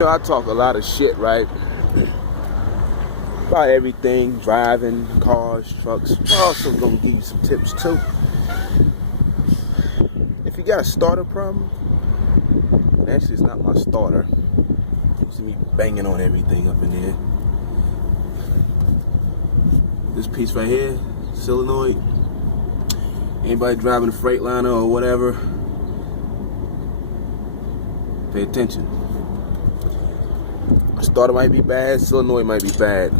I talk a lot of shit, right? About everything, driving, cars, trucks. I'm also gonna give you some tips too. If you got a starter problem, and actually it's not my starter. You see me banging on everything up in here. This piece right here, solenoid. Anybody driving a Freightliner or whatever, pay attention. Starter might be bad, solenoid might be bad.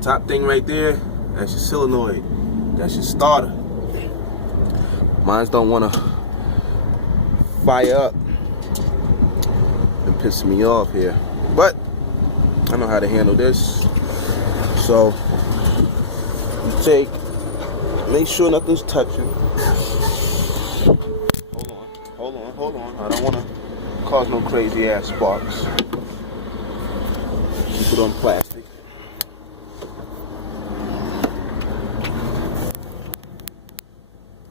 Top thing right there, that's your solenoid. That's your starter. Mines don't want to fire up and piss me off here. But I know how to handle this. So you make sure nothing's touching. Hold on. I don't want to cause no crazy ass sparks. Keep it on plastic.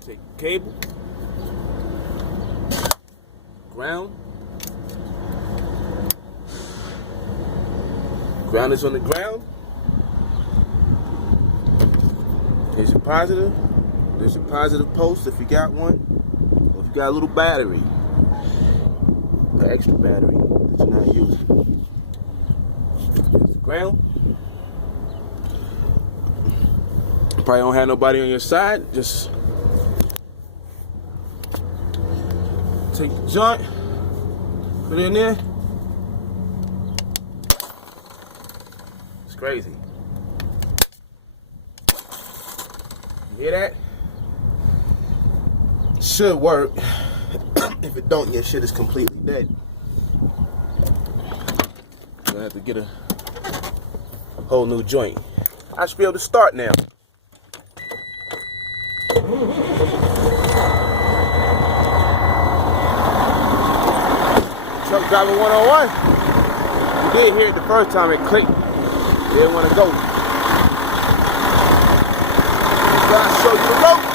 Take the cable, ground is on the ground. Here's your positive. There's your positive post if you got one, or if you got a little battery, an extra battery that you're not using. Here's the ground. Probably don't have nobody on your side. Just take the joint, put it in there. It's crazy. You hear that? Should work. If it don't, your shit is completely dead. You're gonna have to get a whole new joint. I should be able to start now. Truck driving 101. You did hear it the first time it clicked. You didn't want to go. I'll show you the rope.